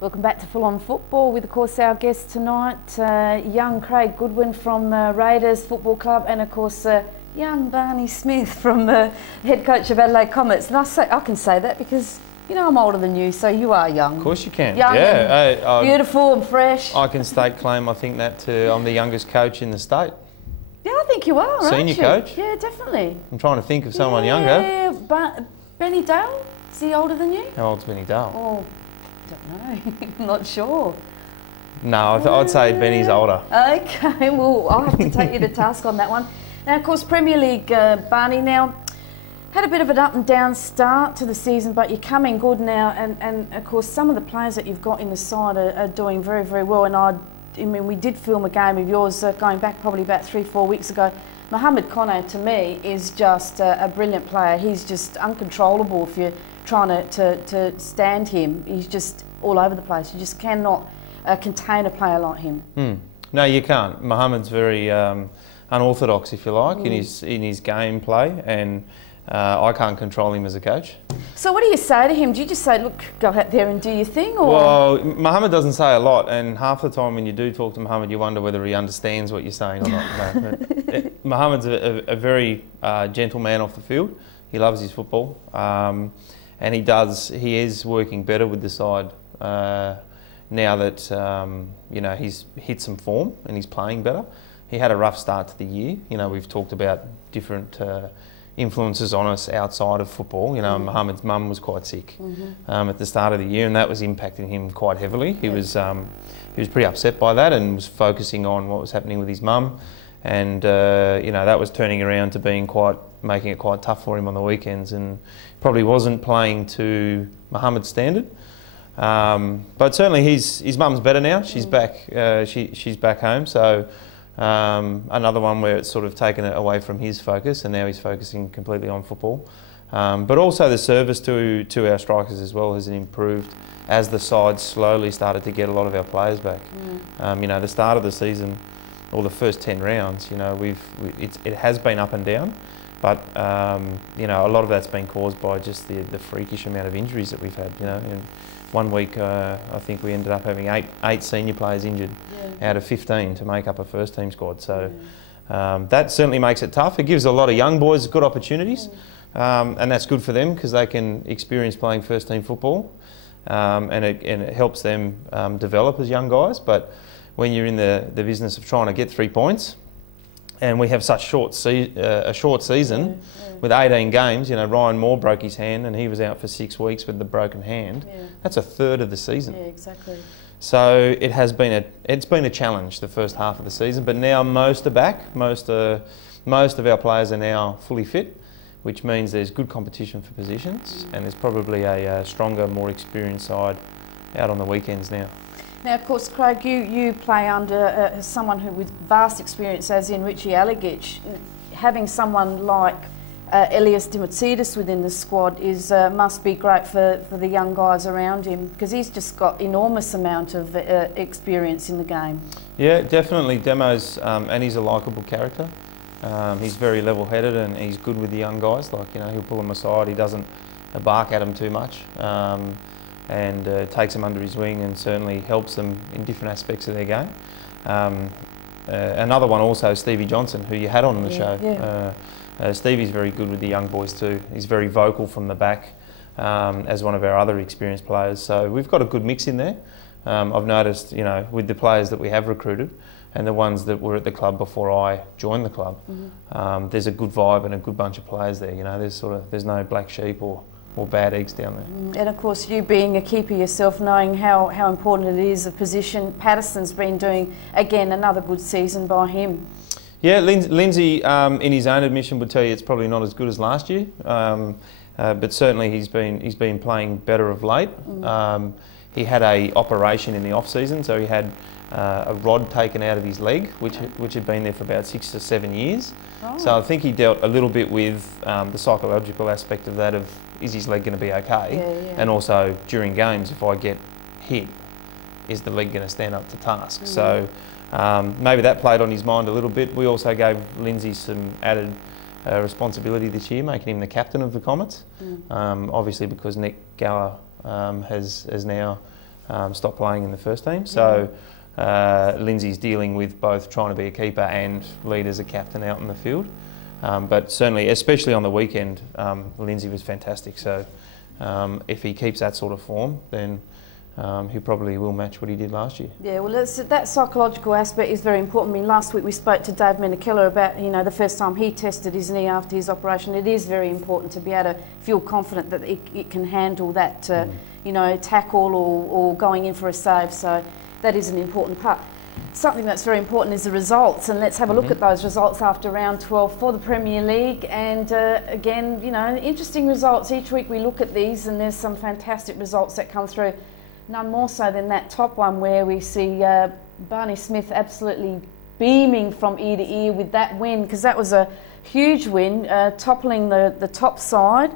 Welcome back to Full On Football with, of course, our guest tonight, young Craig Goodwin from Raiders Football Club, and of course young Barney Smith from head coach of Adelaide Comets. And I can say that because, you know, I'm older than you, so you are young. Of course you can. Young, yeah, beautiful and fresh. I can stake claim. I think that I'm the youngest coach in the state. Yeah, I think you are. Senior coach. Yeah, definitely. I'm trying to think of someone younger. Yeah, but Benny Dale, is he older than you? How old's Benny Dale? Oh, I don't know. I'm not sure. No, I'd say Benny's older. Okay, well, I'll have to take you to task on that one. Now, of course, Premier League, Barney, now, had a bit of an up and down start to the season, but you're coming good now, and of course, some of the players that you've got in the side are doing very, very well, and I mean, we did film a game of yours going back probably about 3-4 weeks ago. Mohamed Kone, to me, is just a brilliant player. He's just uncontrollable if you're trying to stand him. He's just all over the place. You just cannot contain a player like him. No, you can't. Mohamed's very unorthodox, if you like, in his gameplay, and I can't control him as a coach. So what do you say to him? Do you just say, look, go out there and do your thing? Or? Well, Mohamed doesn't say a lot, and half the time when you do talk to Mohamed, you wonder whether he understands what you're saying or not. No, Mohamed's a very gentle man off the field. He loves his football, and he is working better with the side now that you know, he's hit some form and he's playing better. He had a rough start to the year. You know, we've talked about different influences on us outside of football. You know, Mohamed's mum was quite sick at the start of the year, and that was impacting him quite heavily. He was pretty upset by that and was focusing on what was happening with his mum, and you know, that was turning around to making it quite tough for him on the weekends, and probably wasn't playing to Mohamed's standard. But certainly his mum's better now. She's back. She's back home. So. Another one where it's sort of taken it away from his focus, and now he's focusing completely on football. But also the service to our strikers as well has improved as the side slowly started to get a lot of our players back. You know, the start of the season, or the first 10 rounds, you know, it has been up and down, but you know, a lot of that's been caused by just the freakish amount of injuries that we've had. You know, and 1 week I think we ended up having eight senior players injured out of 15 to make up a first team squad. So that certainly makes it tough. It gives a lot of young boys good opportunities, and that's good for them because they can experience playing first team football, and it helps them develop as young guys. But when you're in the business of trying to get 3 points, and we have such a short season with 18 games. You know, Ryan Moore broke his hand and he was out for 6 weeks with the broken hand. That's a third of the season. Yeah, exactly. So it's been a challenge the first half of the season, but now most are back. Most of our players are now fully fit, which means there's good competition for positions, and there's probably a stronger, more experienced side out on the weekends now. Now, of course, Craig, you play under someone who with vast experience, as in Richie Aligic. Having someone like Elias Dimotsidis within the squad must be great for the young guys around him, because he's just got enormous amount of experience in the game. Yeah, definitely. Demo's, and he's a likeable character. He's very level-headed and he's good with the young guys. Like, you know, he'll pull them aside. He doesn't bark at them too much. And takes them under his wing and certainly helps them in different aspects of their game. Another one also, Stevie Johnson, who you had on the show. Stevie's very good with the young boys too. He's very vocal from the back as one of our other experienced players. So we've got a good mix in there. I've noticed, you know, with the players that we have recruited and the ones that were at the club before I joined the club, there's a good vibe and a good bunch of players there. You know, there's no black sheep or bad eggs down there. And of course, you being a keeper yourself, knowing how important it is, a position Patterson's been doing, again, another good season by him. Yeah, Lindsay, in his own admission, would tell you it's probably not as good as last year, but certainly he's been playing better of late. He had an operation in the off season, so he had a rod taken out of his leg, which had been there for about 6 to 7 years. So I think he dealt a little bit with the psychological aspect of that, of is his leg going to be okay, and also during games, if I get hit, is the leg going to stand up to task? So maybe that played on his mind a little bit. We also gave Lindsay some added responsibility this year, making him the captain of the Comets, obviously because Nick Gower has now stopped playing in the first team. So Lindsay's dealing with both trying to be a keeper and lead as a captain out in the field. But certainly, especially on the weekend, Lindsay was fantastic. So if he keeps that sort of form, then he probably will match what he did last year. Yeah, well, that psychological aspect is very important. I mean, last week we spoke to Dave Menakella about, the first time he tested his knee after his operation. It is very important to be able to feel confident that it can handle that, tackle or going in for a save. So that is an important part. Something that's very important is the results, and let's have a look at those results after round 12 for the Premier League. And again, interesting results. Each week we look at these, and there's some fantastic results that come through. None more so than that top one where we see Barney Smith absolutely beaming from ear to ear with that win, because that was a huge win, toppling the top side.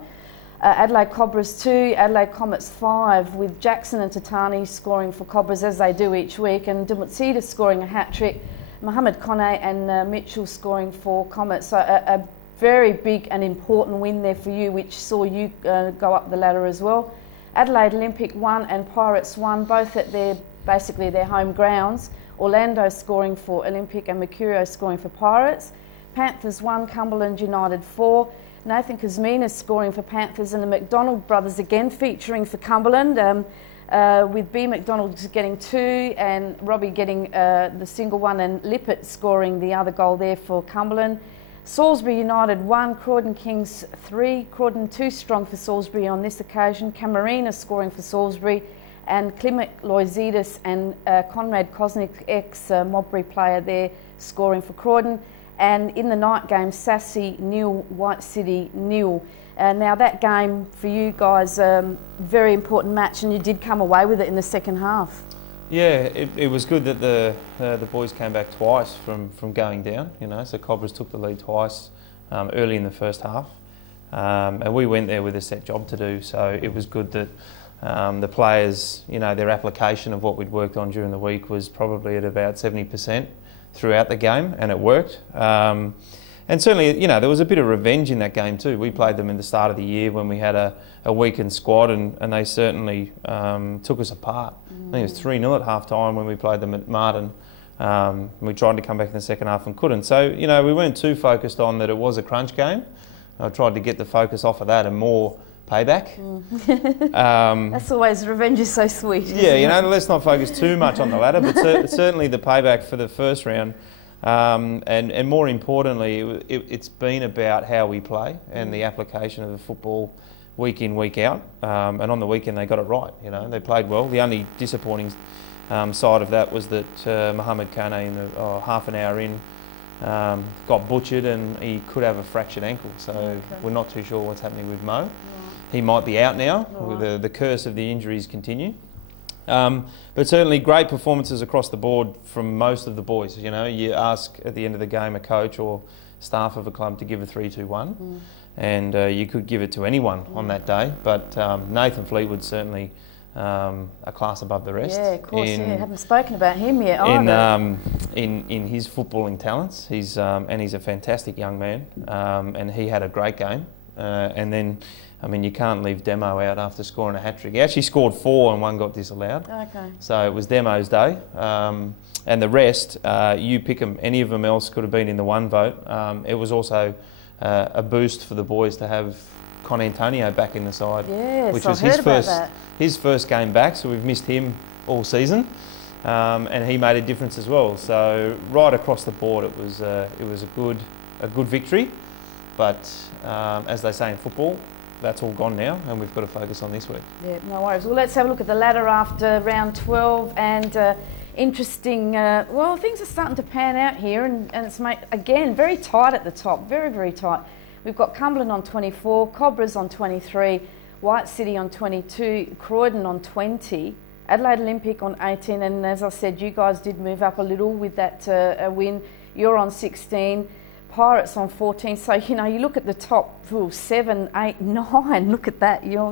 Adelaide Cobras 2, Adelaide Comets 5, with Jackson and Tatani scoring for Cobras as they do each week, and Dumutsida scoring a hat-trick, Mohammed Kone and Mitchell scoring for Comets. So a very big and important win there for you, which saw you go up the ladder as well. Adelaide Olympic 1 and Pirates 1, both at basically their home grounds. Orlando scoring for Olympic and Mercurio scoring for Pirates. Panthers 1, Cumberland United 4. Nathan Kuzmina scoring for Panthers, and the McDonald brothers again featuring for Cumberland, with B. McDonald getting 2 and Robbie getting the single one, and Lippert scoring the other goal there for Cumberland. Salisbury United 1, Croydon Kings 3. Croydon 2 strong for Salisbury on this occasion. Camarina scoring for Salisbury, and Klimek Loizidis and Conrad Kosnick, ex-Modbury player there, scoring for Croydon. And in the night game, Sassy 0, White City 0. Now that game for you guys, very important match, and you did come away with it in the second half. Yeah, it was good that the boys came back twice from going down. So Cobras took the lead twice early in the first half, and we went there with a set job to do. So it was good that the players, their application of what we'd worked on during the week was probably at about 70%. Throughout the game, and it worked. And certainly, there was a bit of revenge in that game too. We played them in the start of the year when we had a weakened squad, and they certainly took us apart. I think it was 3-0 at half-time when we played them at Martin. We tried to come back in the second half and couldn't. So, we weren't too focused on that it was a crunch game. I tried to get the focus off of that and more payback. That's always, revenge is so sweet. Yeah, let's not focus too much on the latter, but certainly the payback for the first round, and more importantly, it's been about how we play and the application of the football week in, week out, and on the weekend they got it right. They played well. The only disappointing side of that was that Mohammed Kane, in the half an hour in, got butchered, and he could have a fractured ankle, so we're not too sure what's happening with Mo. He might be out now. Right. The curse of the injuries continue. But certainly great performances across the board from most of the boys. You ask at the end of the game a coach or staff of a club to give a 3-2-1, and you could give it to anyone on that day. But Nathan Fleetwood's certainly a class above the rest. Yeah, of course. Haven't spoken about him yet either. In his footballing talents, he's a fantastic young man, and he had a great game. And then, you can't leave Demo out after scoring a hat-trick. He actually scored 4 and 1 got disallowed. Okay. So it was Demo's day. And the rest, you pick them. Any of them else could have been in the 1 vote. It was also a boost for the boys to have Con Antonio back in the side. Yes, which was his first game back, so we've missed him all season. And he made a difference as well. So right across the board, it was a good victory. But as they say in football, that's all gone now, and we've got to focus on this week. Yeah, no worries. Well, let's have a look at the ladder after round 12, and interesting. Things are starting to pan out here, and it's again very tight at the top, very, very tight. We've got Cumberland on 24, Cobras on 23, White City on 22, Croydon on 20, Adelaide Olympic on 18, and as I said, you guys did move up a little with that win. You're on 16. Pirates on 14, so you look at the top 7, 8, 9. Look at that, you're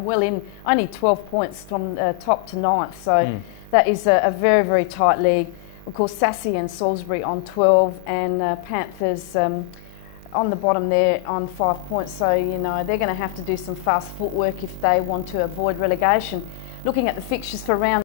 well in, only 12 points from top to 9th, so that is a very, very tight league. Of course, Sassy and Salisbury on 12, and Panthers on the bottom there on 5 points, so they're going to have to do some fast footwork if they want to avoid relegation. looking at the fixtures for round